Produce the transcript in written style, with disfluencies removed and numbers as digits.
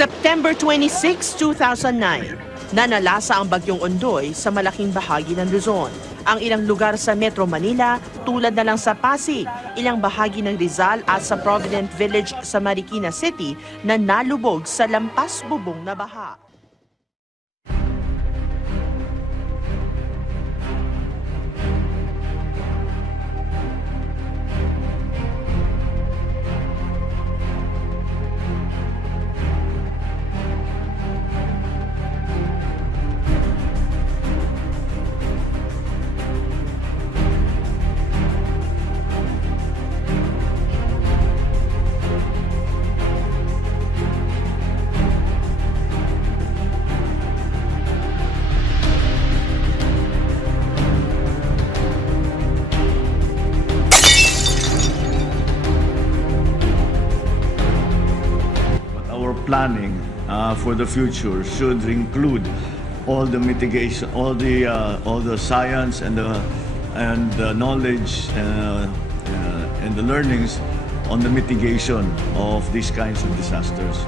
September 26, 2009, nanalasa ang bagyong Ondoy sa malaking bahagi ng Luzon. Ang ilang lugar sa Metro Manila, tulad na lang sa Pasig, ilang bahagi ng Rizal at sa Provident Village sa Marikina City na nalubog sa lampas bubong na baha. Our planning for the future should include all the mitigation, all the science and the knowledge and the learnings on the mitigation of these kinds of disasters.